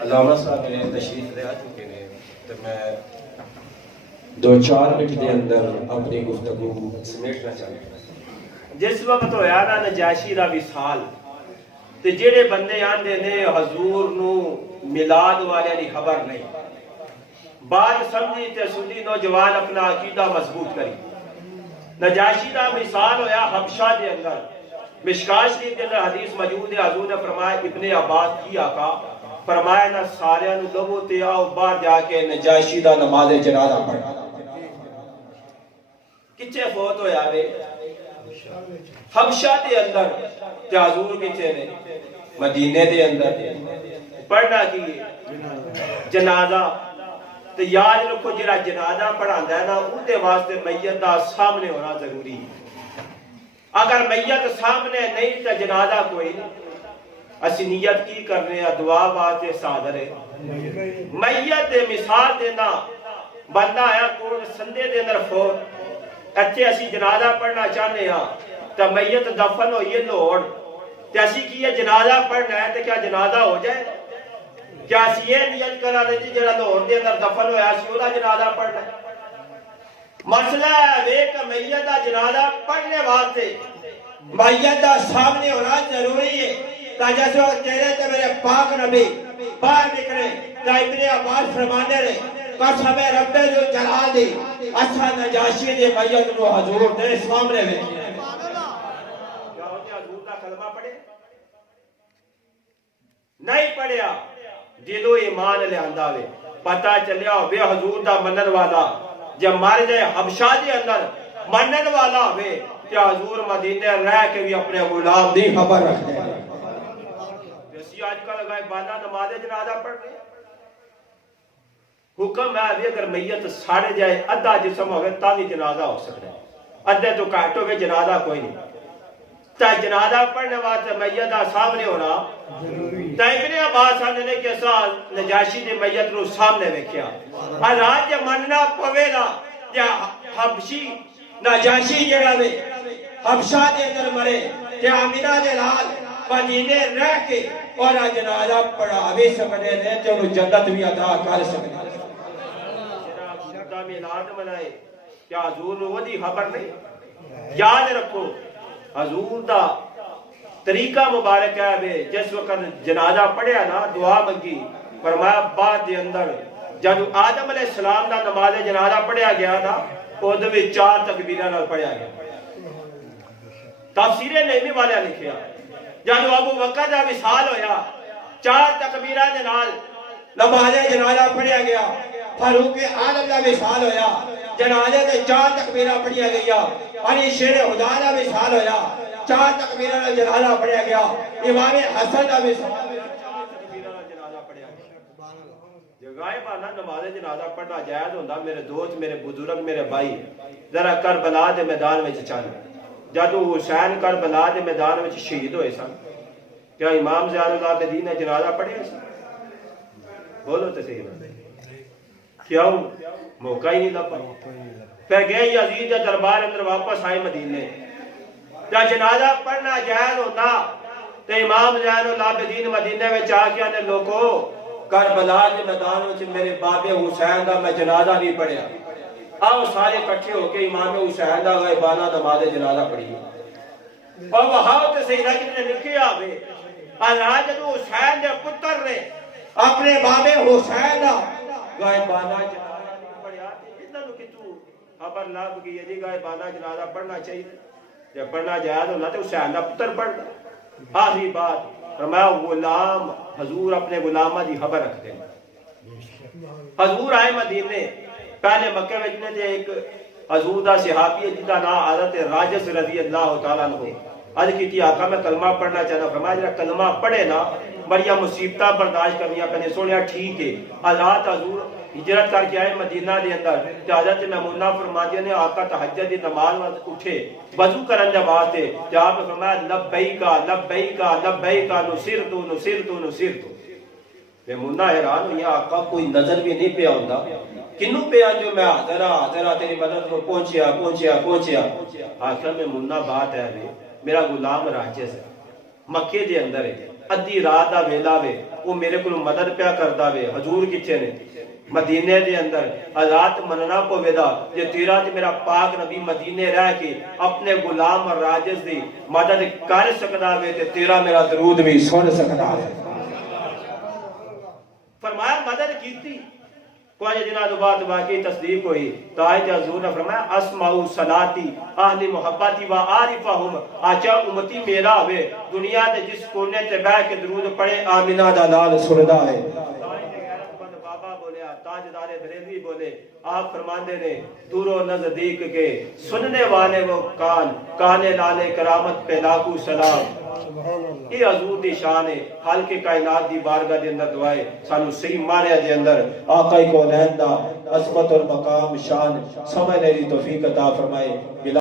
علامہ صاحب نے تشریف لے آ چکے ہیں تو میں 2-4 منٹ کے اندر اپنی گفتگو سمیٹنا چاہتا ہوں۔ جس وقت ہویا نا نجاشی دا وصال تے جڑے بندے آندے نے حضور نو میلاد والے دی خبر نہیں، بات سمجھی تے سنی نوجوان اپنا عقیدہ مضبوط کری۔ نجاشی دا وصال ہویا حبشہ دے اندر، مشکاہ شریف کے اندر حدیث موجود ہے، حضور نے فرمایا ابن عباس کی آقا فرمایا نہ سارے لوگوں تے آؤ باہر جا کے نجاشی دا نماز جنازہ پڑھا۔ کچھے فوت ہویا وے حبشہ دے اندر تے حضور کچھے نے مدینے دے اندر پڑھنا کی جنازہ۔ تو یاد رکھو جڑا جنازہ پڑھاندا ہے نا اودے واسطے میت دا سامنے ہونا ضروری ہے۔ اگر میت سامنے نہیں تو جنازہ کوئی نہیں۔ اسی نیت کی کرنے ہیں دعا واسطے حاضر ہے۔ میت دے مثال دینا بندہ آیا کون سندے دے اندر فوت اچھے اسی جنازہ پڑھنا چاہنے ہاں تو میت دفن ہوئی ہے لوڑ تے اسی کی جنازہ پڑھنا ہے تو کیا جنازہ ہو جائے؟ کیا اسی یہ نیت کرا دے جڑا لوڑ دے اندر دفن ہویا اسی اودا جنازہ پڑھنا ہے؟ مسئلہ ہے کہ میت دا جنازہ پڑھنے واسطے میت دا سامنے ہونا ضروری ہے۔ تاجہ وقت چہرے تے میرے پاک نبی باہر نکلے تا ابن عباس فرمانے رہے قسم رب ذو جلال دی اسا نجاشی دی میت نو حضور دے سامنے ویکھیا۔ کیا ہوتے حضور دا کلمہ پڑھے؟ نہیں پڑھیا دلو ایمان لے آندا وے پتہ چلیا ہوئے حضور دا منن والا جب مر جائے حبشہ دے اندر منن والا ہوئے کہ حضور مدینے رہ کے بھی اپنے غلام دی خبر رکھ دے۔ ویسی آج کل گئے بانا نماز جنازہ پڑھ رہے حکم ہے بھی اگر میت ساڑے جائے ادھا جسم ہوئے تاکہ جنازہ ہو سکتا ہے، ادھے تو کاٹو گے جنازہ کوئی نہیں۔ تا جنازہ پڑھنے واسطے میت دا سامنے ہونا تا ابن عباس نے کے ساتھ نجاشی دے میت نو سامنے ویکھیا۔ حضرات جے مننا پوے گا یا حبشی نجاشی جڑا وے حبشہ دے اندر مرے کہ آمینہ دے لال مدینے رہ کے اور جنازہ پڑھاوے سکنے نے تے انہوں جنت بھی عطا کر سکنے۔ جناب میلاد منائے کیا حضور نو ودی خبر نہیں؟ یاد رکھو حضور دا طریقہ مبارک ہے بے جس وقت جنازہ پڑھیا نا دعا منگی فرمایا بعد دے اندر جب آدم علیہ السلام دا نماز جنازہ پڑھیا گیا نا خود بھی 4 تکبیرہ نال پڑھیا گیا۔ تفسیر نعیمی والے لکھیا جب ابو بکر دا وصال ہویا 4 تکبیرہ دے نال نماز جنازہ پڑھیا گیا۔ فاروق اعظم دا وصال ہویا جنازے تے 4 تکبیرہ پڑھیا گیا۔ علی شیر خدا دا وصال ہویا 4 تکبیرہ نال جنازہ پڑھیا گیا۔ امام حسن دا وصال ہویا 4 تکبیرہ نال جنازہ پڑھیا گیا۔ جگائے بانا نماز جنازہ پڑھنا جائز ہوندا میرے دوست میرے بزرگ میرے بھائی ذرا کربلا دے میدان وچ چل جدو حسین کربلا دے میدان وچ شہید ہوئے سن کیا امام زین العابدین نے جنازہ پڑھیا سی؟ بولو تے صحیح نہ کیوں موقع ہی نہیں لبا پھر گئے یزید کے دربار اندر واپس آئے مدینے کیا جنازہ پڑھنا جائز ہوتا تے امام زین العابدین مدینے میں آ کے آنے لوگوں کربلا کے میدان میں میرے بابے حسین دا میں جنازہ نہیں پڑھیا آؤ سارے کٹھے ہو کے امام حسین دا غائبانہ نماز جنازہ پڑھی اور وہاں تے سیدہ نے لکھے آوے حضرات جو حسین دے پتر نے اپنے بابے حسین دا غائبانہ جنازہ نہیں پڑھیا اتنا کہ تو خبر لگ گئی ہے جی غائبانہ جنازہ پڑھنا چاہیے جب پڑھنا جائز ہونا تو حسین دا پتر پڑھنا۔ آخری بات فرمایا غلام حضور اپنے غلامہ دی خبر رکھتے ہیں۔ حضور آئے مدینے پہلے مکہ وچنے تھے ایک حضور دا صحابی جس کا نام حضرت راجس رضی اللہ تعالیٰ عنہ آج کی آقا میں کلمہ پڑھنا چاہتا فرمایا جڑا کلمہ پڑھے نا بڑی مصیبتاں برداشت کرنیاں پہنے سنیا ٹھیک ہے۔ حضرات حضور ہجرت کر کے آئے مدینہ دے اندر تے حضرت میمونہ فرماتی نے آقا تہجد دی نماز اٹھے وضو کرن دے واسطے تے آپ نے فرمایا لبیکا لبیکا لبیکا نصرت نصرت نصرت۔ میمونہ حیران ہوئی آقا کوئی نظر بھی نہیں پیا ہوندا کنو پہ آنجو میں حاضرہ تیری مدد کو پہنچیا آخر میں منہ بات ہے میرا غلام راجس ہے مکے دے اندر ہے ادھی رات دا ویلا وے وہ میرے کو مدد پیا کردا وے حضور کتنے نے مدینے دے اندر آزاد مننا پوے دا جو تیرا تے میرا پاک نبی مدینے رہ کے اپنے غلام راجس دی مدد کر سکدا وے تے تیرا میرا درود بھی سن سکدا ہے فرمایا مدد کیتی کوئی جنہ دو بات واقعی تصدیق ہوئی تاج حضور نے فرمایا اسمعوا صلاتی اہل محبتی و عارفہم آچا امتی میرا ہوئے دنیا دے جس کونے تے بیٹھ کے درود پڑھے آمینہ دا نال سندا ہے تاجدار بریلوی بولے آپ فرماندے نے دور و نزدیک کے سننے والے وہ کانے لالے کرامت پہ لاکھوں سلام یہ حضور دی شان ہے خالق کائنات دی بارگاہ دے اندر دعائے سانو صحیح معنی دے اندر آقا کونین دا عظمت اور مقام شان سمجھنے دی توفیق عطا فرمائے